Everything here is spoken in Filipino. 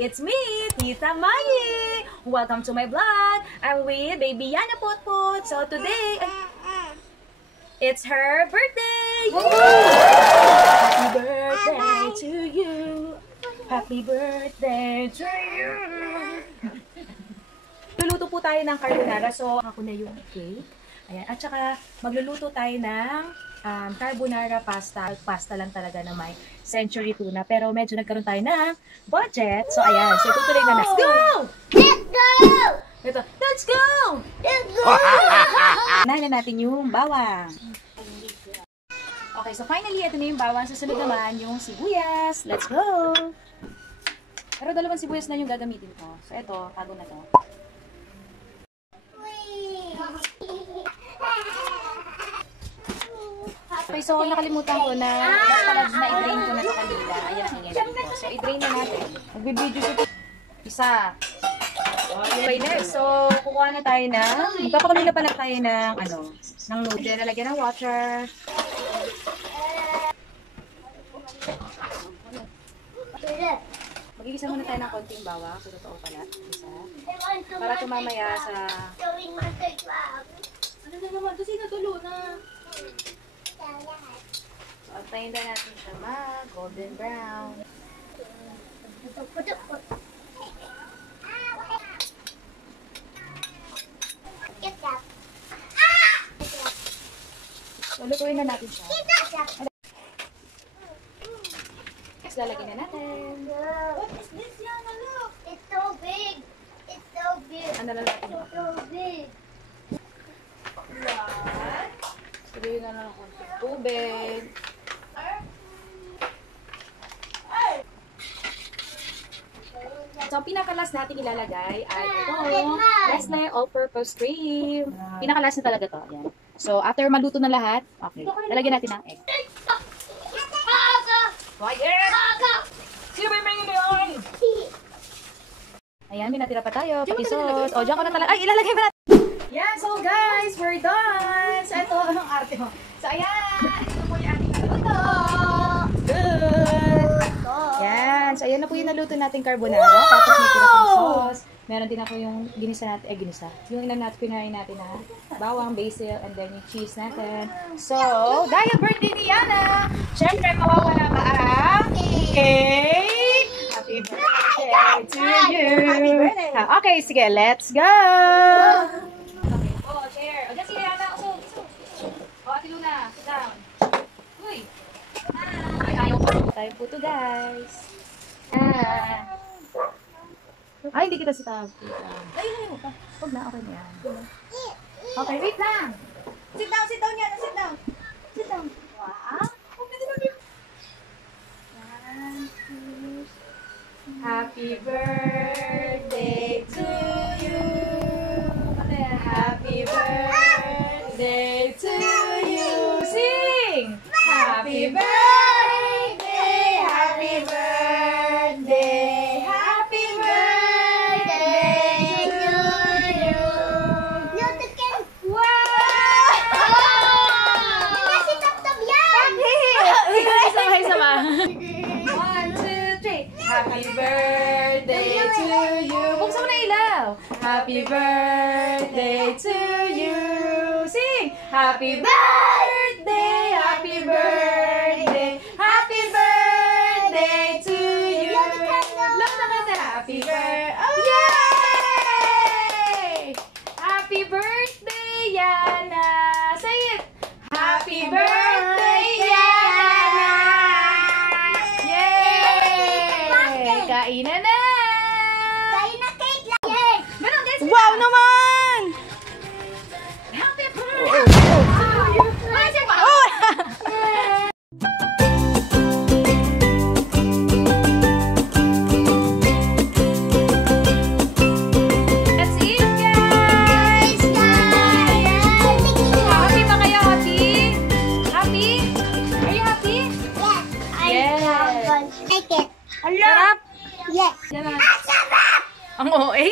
It's me, Tita Mayi! Welcome to my vlog! I'm with Baby Yana Potpot. So today, it's her birthday! Happy birthday to you! Happy birthday to you! Luluto po tayo ng carbonara. So, ako na yung cake. Ayan. At saka, magluluto tayo ng carbonara pasta. Pasta lang talaga na may century tuna. Pero medyo nagkaroon tayo ng budget. So, ayan. So, tutuloy na. Let's go! Let's go! Ito. Let's go! Let's go! Unahin na natin yung bawang. Okay, so finally, ito na yung bawang. Susunod naman yung sibuyas. Let's go! Pero dalawang sibuyas na yung gagamitin ko. So, ito. Tago na to. Okay, so nakalimutan ko na i-drain ko na ito kanila. Ayan ang inilagay ko. So, i-drain na natin. Magbibidyo sa isa. Okay, next. So, kukuha na tayo ng, magpapakamila pala tayo ng, ng noodle. Nalagyan ng water. Magigisa muna tayo ng konting bawang. So, totoo pala. Isa. Para tumamaya sa... Ano na naman? Kasi natulo na. So, antayin na natin siya golden brown. So, lutuin na natin siya. Next, lalagyan na natin. What is this, Yana? Look! It's so big! It's so big! Ano na natin? It's so big! Sabihin na lang konting tubig. So, ang pinakalas natin ilalagay ay itong Nestle All-Purpose Cream. Pinakalas na talaga to. Ayan. So, after maluto na lahat, okay, lalagyan natin ng egg. Quiet! Sino ba yung mga ngayon? Ayan, may natira pa tayo. Pati sauce. O, dyan ko na talaga. Ay, ilalagay ba natin? Yan, so guys, we're done! So, ito, ang arte mo. So, ayan! Ito po yung ating naluto! Good! Yan, so ayan na po yung naluto natin carbonara. Tapos may tira pang sauce. Meron din ako yung ginisa natin, yung pinahin natin na bawang, basil, and then yung cheese natin. So, dahil birthday ni Yana, syempre mawawala ba ang cake? Happy birthday to you! Happy birthday! Okay, sige, let's go! Oh, chair. O, dyan si Yana. O, Ate Luna, sit down. Uy! Ay, ayaw pa. Tayo po to, guys. Ay, hindi kita sitawag. Ay, ayaw pa. Huwag na, okay na yan. Okay, wait lang. Sit down, Yana, sit down. Sit down. Wow. One, two. Happy birthday to you. Happy birthday to you. Sing! Happy birthday, happy birthday, happy birthday to you. Wow! Sama-sama. 1, 2, 3. Happy birthday to you. Buksan mo na ilaw. Happy birthday to you. Sing! Happy birthday, happy birthday, happy birthday to you. Love na kita. Happy birthday. Oh, yay! Happy birthday, Yana. Say it. Happy birthday, Yana. Yay! Kainan na. Wow naman! Happy birthday! That's it, guys! Happy ba kayo, happy? Happy? Are you happy? Yes! Take it. Sarap? Yes. Yan na. Ang OA.